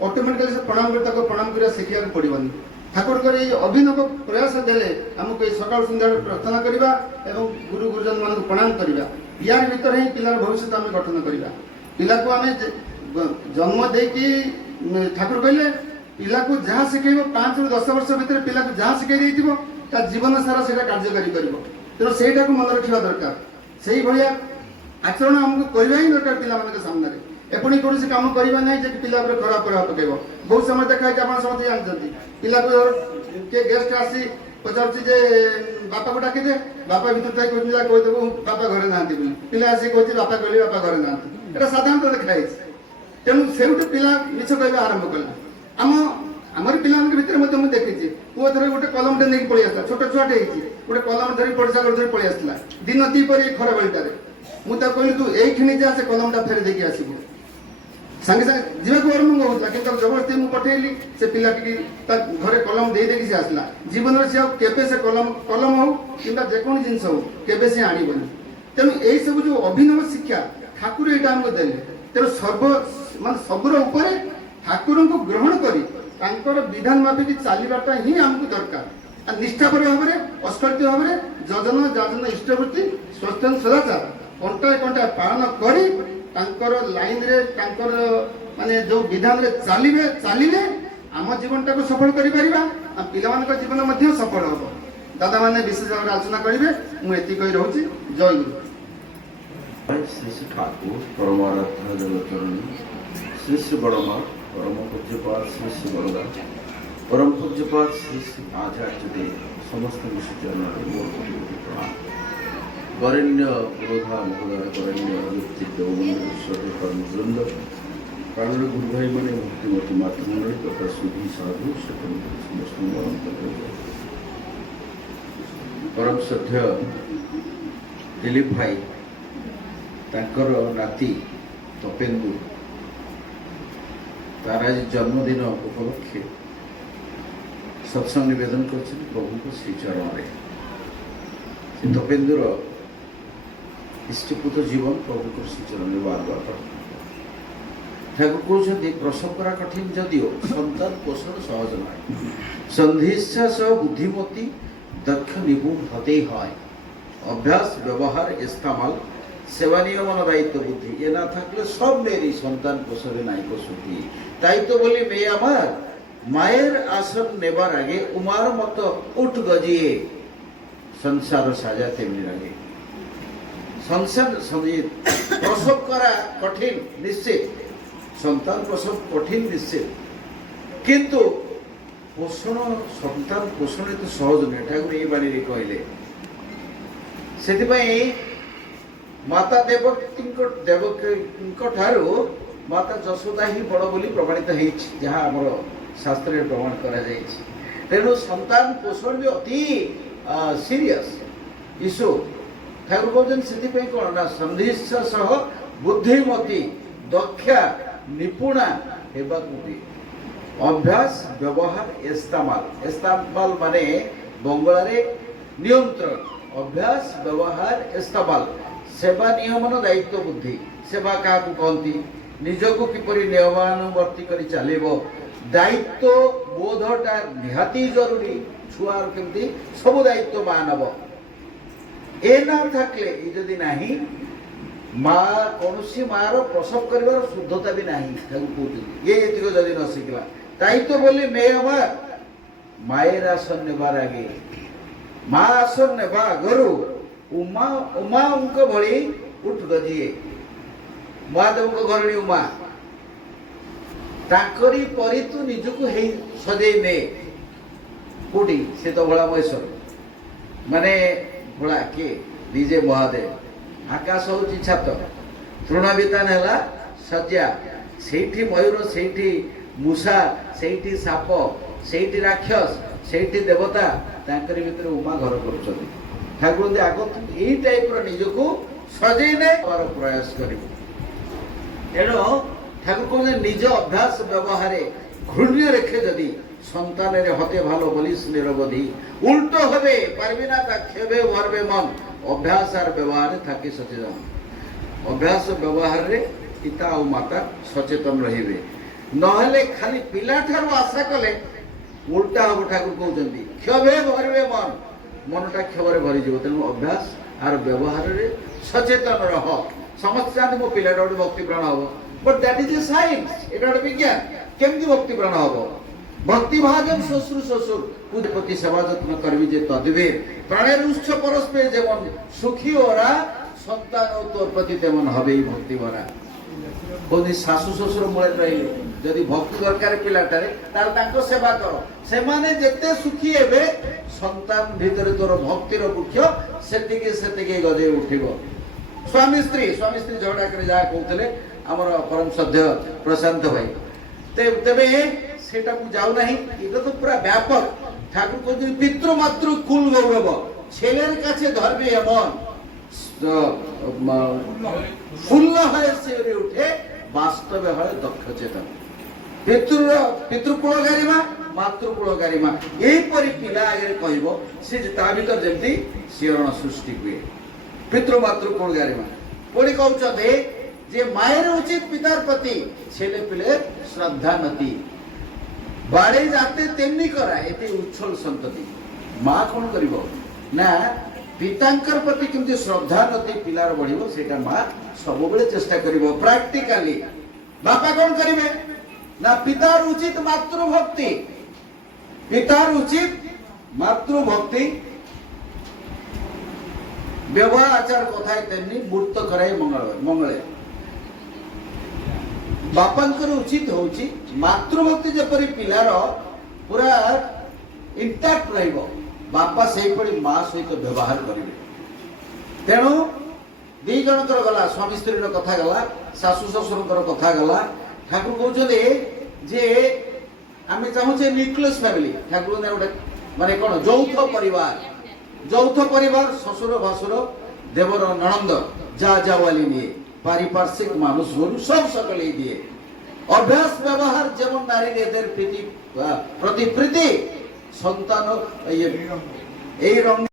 automatically से प्रणाम कर प्रणाम करा शिखा पड़ोनी ठाकुर ये अभिनव प्रयास देले आमको ये सकाल सन्ध्या प्रार्थना करवा एवं गुरु गुरुजन मान प्रणाम करवा यार भीतर ही पिलार भविष्य आम गठन करवा पिला को आम जन्म देकी ठाकुर कहले पिला को जहाँ शिखेब 5 ରୁ 10 वर्ष भितर पिला को जहाँ शिखे ता जीवन सारा से कार्यकारी कर तेणु से मन रखा दरकार से भाया आचरण आमको करवा ही दरकार पिला सामने एपणी कौन कम करवा ना जे पिला खराब प्रभाव पकेब बहुत समय देखा आप समझते जानते पिला को किए गेस्ट आसी पचार बापा को डाकी दे बापा भर कहीदेबू बापा घरे ना पिला आसिक कहे बापा कहले बापा घरे ना यहाँ साधारण देखाई तेणु से पिला मिछ कहवा आरंभ कला आमर पिला भितर मुझे देखी पुओ थर गोटे कलम नहीं पलि आसा छोट छुआटे गोटे कलम धरी पड़शा घर धरी पलि आसला दिन दीपर खरा बेलटार मुझे कहली तू ये जा से कलमटा फेर देखी आसबू सागे सागे जीवा आरंभ होता कि जबरदस्ती मुझे पठेली से पिला घरे कलम दे देखी से आसला जीवन से केबे से कलम कलम हो कि जेकोन जिनस हो केबे से आणबनी तेणु यही सब जो अभिनव शिक्षा ठाकुर यहाँ आमको देले तेणु सर्व मान सबुर उपर ठाकुर को ग्रहण कर विधान माफिक चलवाटा ही आमको दरकार निष्ठापर भाव में अस्खलित भाव में जजन जाजन इष्टवृत्ति स्वस्थ सदाचार कंटाए कंटाए पालन कर लाइन रे माने जो विधान रे चलिए आम जीवन टाक सफल कर पिला जीवन मध्य सफल हम दादा मैंने विशेष भाव में आलोचना करेंगे मुझे कही रोचे जय गुरु श्री श्री ठाकुर परमाराध्य जगतरणी श्री श्री बड़मा परम पूज्यपाद श्री श्री बड़दा परम पूज्यपाद श्री श्री आचार्य देव समस्त विश्वचरण प्रणाम वरेण्य पुरोधा महोदय वरेण्य व्यक्तित्व कर्मवृंद प्राण गुरु भाई मैंने भक्तिमती मातृमंडली तथा सुधी साधु समस्त परम श्रद्धेय दिलीप भाई तांकर नाती तपेन्दु तार आज जन्मदिन उपलक्षे सत्संग निवेदन कर प्रभु को श्रीचरण में तपेन्दुर इष्टपूत जीवन प्रभु को श्रीचरण में बार बार ठाकुर कहते प्रसव करा कठिन जदिओ सन्तान पोषण सहज ना संधिष्ठा सह बुद्धिमती दक्ष निपुण हते है अभ्यास व्यवहार इस्तेमाल सेवा नियमन दायित्व बुद्धि ये ना थकले सब मेरी सन्तान पोषणे नायक सुखी दायित्व बोली मे आमार मायर आसन नेबार आगे उमार मत उठ गजिए संसार साजा तेमनी लगे संसार प्रसव करा कठिन निश्चित सन्तान प्रसव कठिन निश्चित किंतु पोषण सन्तान पोषण तो सहज नुहे ठाकुर ये बाणी कहले से माता देवकी ठारू माता जशोदा ही बड़ बोली प्रमाणित है जहाँ आमर शास्त्र प्रमाण करा तेणु सन्तान पोषण भी अति सीरियस इश्यू ठाकुर कहते से कौन ना संधिष्ठा सह बुद्धिमती दक्षा निपुणा अभ्यास व्यवहार एस्तामाल माने बंगलारे नियंत्रण अभ्यास व्यवहार एस्तामाल सेवा नियमन दायित्व बुद्धि सेवा क्या कहती निजको किपरि नियमानुवर्ती कर चलो दायित्व बोधटा निहाती जरूरी छुआर केमती सब दायित्व मानव ए ना थकले जदि नहीं माँ कौन मार प्रसव कर शुद्धता भी नहीं कहते ये जदि न शिखला दायित्व बोली मे हमार मायर आसन नेबार आगे माँ आसन नेबा गरु उमा उमा उनका भली उठ गजिए महादेव को घरणी उमा ताकरी परी तू निजको हे सजे ने कोटी से तो भोला महेश्वर माने भोला के डीजे महादेव आकाश हूँ छात तृणवितान है सज्जा से मयूर से मूषा से साप से राक्षस से देवता तांकरी भितर उमा घर कर ठाकुर आग यही टाइप निजको सजेने प्रयास कर तेणु ठाकुर कहते निज अभ्यास व्यवहार घृण्य रेखे जदि सन्तान हते भालो बलिस निरवधि उल्टो हबे पारबी ना ता खेबे भरबे मन अभ्यास और व्यवहार थाकी सचेतन अभ्यास व्यवहार रे पिता और माता सचेतन रहिबे नहले खाली पिला ठारू आशा कले उल्टा हम ठाकुर कहते क्षोभे भरवे मन मनटा क्षोभे भरी जीव तेणु अभ्यास आर व्यवहार रे सचेतन रह समस्त चाहते मो पिला गोटे भक्तिप्राण हम but that is a science एटा गोटे विज्ञान केमती भक्तिप्राण हम भक्ति भाजन श्वशुर श्वशुर पूजपति सेवा जत्न करबी जे तद्वीर प्राणेर उच्च परस्पर जेमन सुखी ओरा सन्तान तोर प्रति तेमन हबे भक्ति भरा कोनी शाशु श्वशुर मूले रहिले जदि भक्ति दरकार पिलाटारे तार तांको सेवा करो से माने जेते सुखी हेबे संतान भीतर तोर भक्तिर वृक्ष सेतिके गदे उठिबो स्वामी स्त्री झगड़ा करे जा कहउतले हमर परम सद्य प्रशांत भाई तेबे सेटा को जाऊ नहीं এটা তো পুরা ব্যাপক ঠাকুর কইতেন পিতৃ মাতৃ কুল গৌরব ছেলের কাছে ধর্মে এমন ফুল্ল হয়ে সেরে উঠে বাস্তবে হয় দক্ষ চেতন পিতৃকুল গারিমা মাতৃকুল গারিমা এইপরি পিলা আগে কইব সে যে তা ভিতর যেমতি শিহରଣ সৃষ্টি हुए পিতৃ মাতৃকুল গারিমা পড়ি কউছতে যে মায়ের উচিত পিতার প্রতি ছেলে পিলে শ্রদ্ধা নতি बाड़े जाते तेमनी करा एते उच्छल संतति माँ कौन करिवो ना पितांकर प्रति केमती श्रद्धा नती पिलार बढ़िवो सेटा माँ सब बेले चेष्टा करिवो प्रैक्टिकली बापा कौन करिवे ना पितार उचित मातृभक्ति पितार उचित मातृभक्ति व्यवहार आचार कथाय तेमनी मूर्त कराई मंगले बापांकर उचित होची मातृभक्ति जेपरी पिलार पूरा इंटैक्ट रहिबो बापा सेही पड़ी मां सहित व्यवहार करिवे तेणु दी जनकर गला स्वामी स्त्री रो कथा गला सासु ससुरकर कथा गला ठाकुर कहउछले जे आमे चाहूचे न्यूक्लियस फैमिली ठाकुर ने गोटे माने कोन यौथ परिवार ससुर भासुर देवर ननंद जा वाली निये पारिपार्श्विक मानुष गुरु सब सकल दिए अभ्यास व्यवहार जेमन नारी नेদের প্রতি প্রীতি সন্তান এই রঙ